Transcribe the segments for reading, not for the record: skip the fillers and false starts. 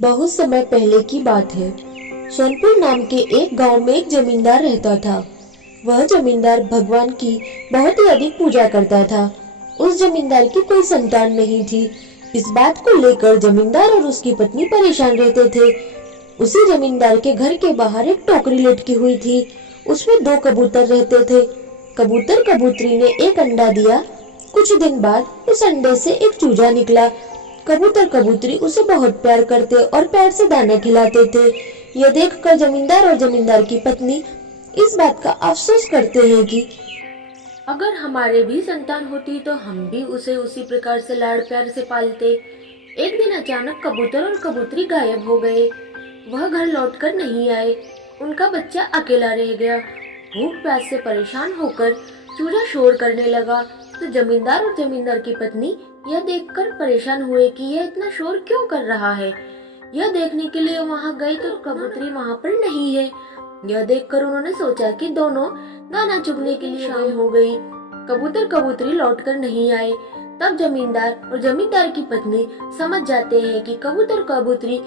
बहुत समय पहले की बात है। सोनपुर नाम के एक गांव में एक जमींदार रहता था। वह जमींदार भगवान की बहुत ही अधिक पूजा करता था। उस जमींदार की कोई संतान नहीं थी। इस बात को लेकर जमींदार और उसकी पत्नी परेशान रहते थे। उसी जमींदार के घर के बाहर एक टोकरी लटकी हुई थी। उसमें दो कबूतर रहते थे। कबूतर कबूतरी ने एक अंडा दिया। कुछ दिन बाद उस अंडे से एक चूजा निकला। कबूतर कबूतरी उसे बहुत प्यार करते और प्यार से दाना खिलाते थे। यह देखकर जमींदार और जमींदार की पत्नी इस बात का अफसोस करते हैं कि अगर हमारे भी संतान होती तो हम भी उसे उसी प्रकार से लाड़ प्यार से पालते। एक दिन अचानक कबूतर और कबूतरी गायब हो गए। वह घर लौटकर नहीं आए। उनका बच्चा अकेला रह गया। भूख प्यास से परेशान होकर चूजा शोर करने लगा तो जमींदार और जमींदार की पत्नी यह देखकर परेशान हुए कि यह इतना शोर क्यों कर रहा है। यह देखने के लिए वहां गए तो कबूतरी वहां पर नहीं है। यह देखकर उन्होंने सोचा कि दोनों दाना चुगने के लिए शाम हो गई। कबूतर कबूतरी लौटकर नहीं आए। तब जमींदार और जमींदार की पत्नी समझ जाते हैं कि कबूतर कबूतरी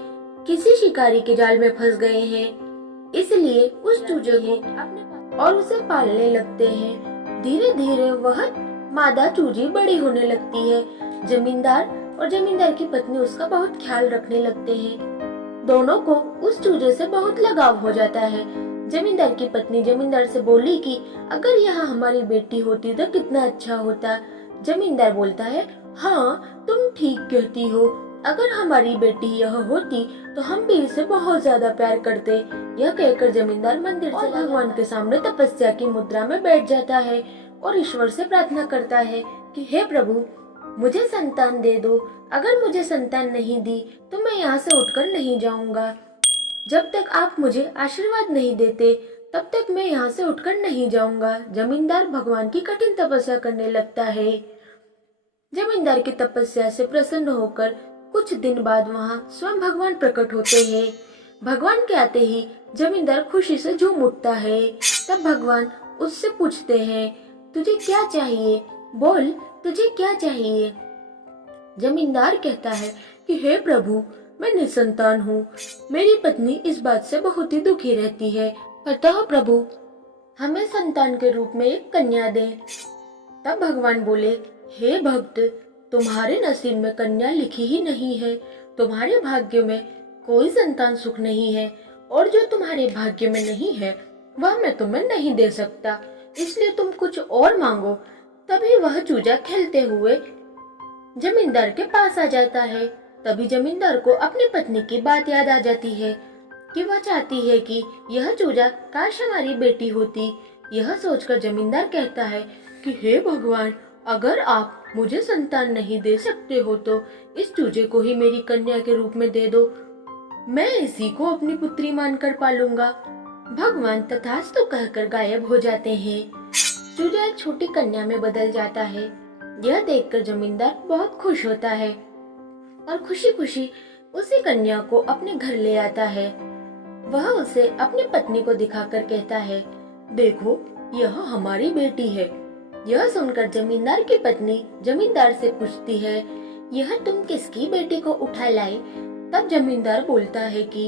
किसी शिकारी के जाल में फंस गए हैं। इसलिए उस चूजे को अपने और उसे पालने लगते हैं। धीरे धीरे वह मादा चूजी बड़ी होने लगती है। जमींदार और जमींदार की पत्नी उसका बहुत ख्याल रखने लगते हैं। दोनों को उस चूजे से बहुत लगाव हो जाता है। जमींदार की पत्नी जमींदार से बोली कि अगर यहाँ हमारी बेटी होती तो कितना अच्छा होता। जमींदार बोलता है, हाँ तुम ठीक कहती हो। अगर हमारी बेटी यह होती तो हम भी इसे बहुत ज्यादा प्यार करते। यह कहकर जमींदार मंदिर से भगवान के सामने तपस्या की मुद्रा में बैठ जाता है और ईश्वर से प्रार्थना करता है कि हे प्रभु, मुझे संतान दे दो। अगर मुझे संतान नहीं दी तो मैं यहाँ से उठकर नहीं जाऊंगा। जब तक आप मुझे आशीर्वाद नहीं देते तब तक मैं यहाँ से उठकर नहीं जाऊंगा। जमींदार भगवान की कठिन तपस्या करने लगता है। जमींदार की तपस्या से प्रसन्न होकर कुछ दिन बाद वहाँ स्वयं भगवान प्रकट होते हैं। भगवान के आते ही जमींदार खुशी से झूम उठता है। तब भगवान उससे पूछते हैं, तुझे क्या चाहिए? बोल, तुझे क्या चाहिए? जमींदार कहता है कि हे प्रभु, मैं निसंतान हूँ। मेरी पत्नी इस बात से बहुत ही दुखी रहती है। अतः प्रभु, हमें संतान के रूप में एक कन्या दें। तब भगवान बोले, हे भक्त, तुम्हारे नसीब में कन्या लिखी ही नहीं है। तुम्हारे भाग्य में कोई संतान सुख नहीं है और जो तुम्हारे भाग्य में नहीं है वह मैं तुम्हें नहीं दे सकता। इसलिए तुम कुछ और मांगो। तभी वह चूजा खेलते हुए जमींदार के पास आ जाता है। तभी जमींदार को अपनी पत्नी की बात याद आ जाती है कि वह चाहती है कि यह चूजा काश हमारी बेटी होती। यह सोचकर जमींदार कहता है कि हे भगवान, अगर आप मुझे संतान नहीं दे सकते हो तो इस चूजे को ही मेरी कन्या के रूप में दे दो। मैं इसी को अपनी पुत्री मानकर पालूंगा। भगवान तथास्तु कहकर गायब हो जाते हैं। चूजा एक छोटी कन्या में बदल जाता है। यह देखकर जमींदार बहुत खुश होता है और खुशी खुशी उसी कन्या को अपने घर ले आता है। वह उसे अपनी पत्नी को दिखाकर कहता है, देखो, यह हमारी बेटी है। यह सुनकर जमींदार की पत्नी जमींदार से पूछती है, यह तुम किसकी बेटी को उठा लाए? तब जमींदार बोलता है कि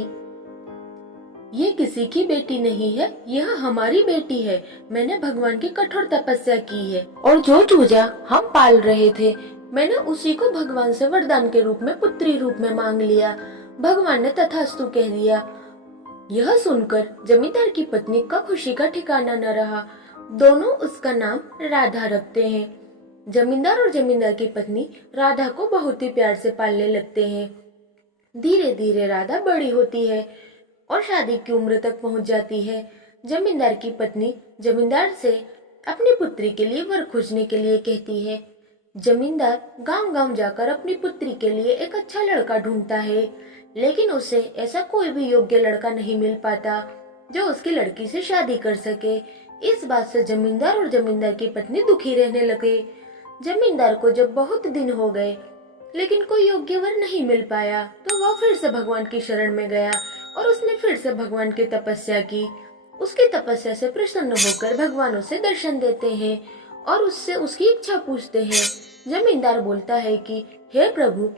ये किसी की बेटी नहीं है, यह हमारी बेटी है। मैंने भगवान की कठोर तपस्या की है और जो चूजा हम पाल रहे थे मैंने उसी को भगवान से वरदान के रूप में पुत्री रूप में मांग लिया। भगवान ने तथास्तु कह दिया। यह सुनकर जमींदार की पत्नी का खुशी का ठिकाना न रहा। दोनों उसका नाम राधा रखते हैं। जमींदार और जमींदार की पत्नी राधा को बहुत ही प्यार से पालने लगते हैं। धीरे धीरे राधा बड़ी होती है और शादी की उम्र तक पहुंच जाती है। जमींदार की पत्नी जमींदार से अपनी पुत्री के लिए वर खोजने के लिए कहती है। जमींदार गांव गांव जाकर अपनी पुत्री के लिए एक अच्छा लड़का ढूंढता है, लेकिन उसे ऐसा कोई भी योग्य लड़का नहीं मिल पाता जो उसकी लड़की से शादी कर सके। इस बात से जमींदार और जमींदार की पत्नी दुखी रहने लगे। जमींदार को जब बहुत दिन हो गए लेकिन कोई योग्य वर नहीं मिल पाया तो वह फिर से भगवान की शरण में गया और उसने फिर से भगवान की तपस्या की। उसकी तपस्या से प्रसन्न होकर भगवान उसे दर्शन देते हैं और उससे उसकी इच्छा पूछते हैं। जमींदार बोलता है कि हे प्रभु,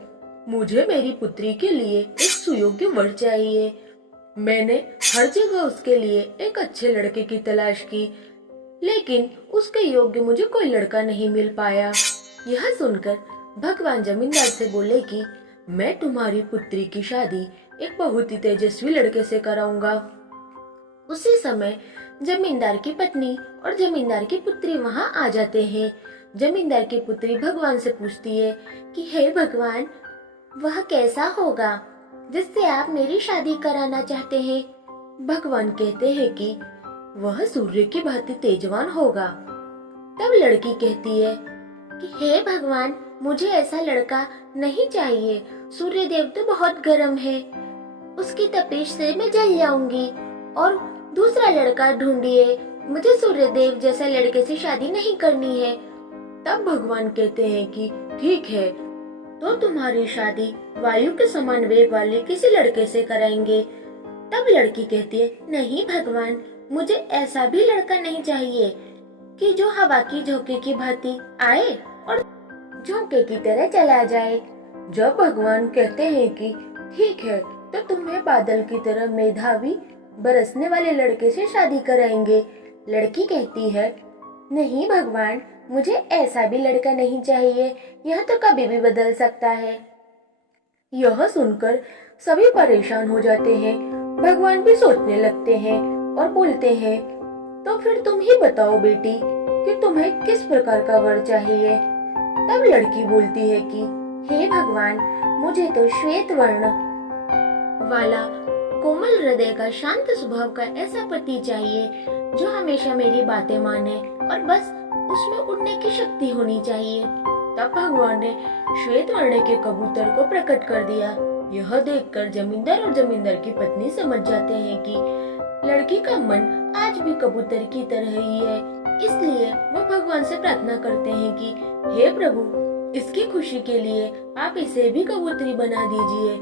मुझे मेरी पुत्री के लिए एक सुयोग्य वर चाहिए। मैंने हर जगह उसके लिए एक अच्छे लड़के की तलाश की, लेकिन उसके योग्य मुझे कोई लड़का नहीं मिल पाया। यह सुनकर भगवान जमींदार से बोले कि मैं तुम्हारी पुत्री की शादी एक बहुत ही तेजस्वी लड़के से कराऊंगा। उसी समय जमींदार की पत्नी और जमींदार की पुत्री वहां आ जाते हैं। जमींदार की पुत्री भगवान से पूछती है कि हे भगवान, वह कैसा होगा जिससे आप मेरी शादी कराना चाहते हैं? भगवान कहते हैं कि वह सूर्य की भांति तेजवान होगा। तब लड़की कहती है कि हे भगवान, मुझे ऐसा लड़का नहीं चाहिए। सूर्य देव तो बहुत गर्म है, उसकी तपिश से मैं जल जाऊंगी, और दूसरा लड़का ढूंढिए, मुझे सूर्य देव जैसा लड़के से शादी नहीं करनी है। तब भगवान कहते हैं कि ठीक है, तो तुम्हारी शादी वायु के समान वेग वाले किसी लड़के से कराएंगे। तब लड़की कहती है नहीं भगवान, मुझे ऐसा भी लड़का नहीं चाहिए कि जो हवा की झोंके की भांति आए और झोंके की तरह चला जाए। जब भगवान कहते हैं कि ठीक है, तो तुम्हें बादल की तरह मेधावी बरसने वाले लड़के से शादी कराएंगे। लड़की कहती है नहीं भगवान, मुझे ऐसा भी लड़का नहीं चाहिए, यह तो कभी भी बदल सकता है। यह सुनकर सभी परेशान हो जाते हैं। भगवान भी सोचने लगते हैं और बोलते हैं तो फिर तुम ही बताओ बेटी कि तुम्हें किस प्रकार का वर चाहिए। तब लड़की बोलती है कि हे भगवान, मुझे तो श्वेत वर्ण वाला कोमल हृदय का शांत स्वभाव का ऐसा पति चाहिए जो हमेशा मेरी बातें माने और बस उसमें उड़ने की शक्ति होनी चाहिए। तब भगवान ने श्वेत वर्ण के कबूतर को प्रकट कर दिया। यह देखकर जमींदार और जमींदार की पत्नी समझ जाते हैं कि लड़की का मन आज भी कबूतर की तरह ही है। इसलिए वो भगवान से प्रार्थना करते हैं कि हे प्रभु, इसकी खुशी के लिए आप इसे भी कबूतरी बना दीजिए,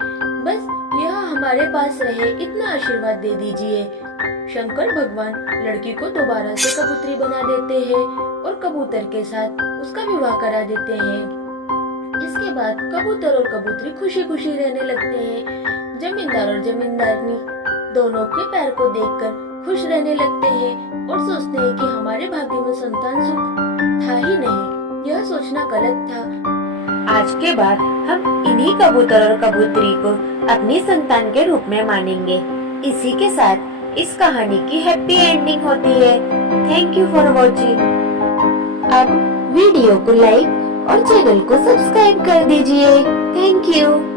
बस यह हमारे पास रहे इतना आशीर्वाद दे दीजिए। शंकर भगवान लड़की को दोबारा से कबूतरी बना देते हैं और कबूतर के साथ उसका विवाह करा देते हैं। इसके बाद कबूतर और कबूतरी खुशी खुशी रहने लगते हैं। जमींदार और जमींदारनी दोनों के पैर को देखकर खुश रहने लगते हैं और सोचते हैं कि हमारे भाग्य में संतान सुख था ही नहीं, यह सोचना गलत था। आज के बाद हम इन्हीं कबूतर और कबूतरी को अपनी संतान के रूप में मानेंगे। इसी के साथ इस कहानी की हैप्पी एंडिंग होती है। Thank you for watching. अब वीडियो को लाइक और चैनल को सब्सक्राइब कर दीजिए। Thank you.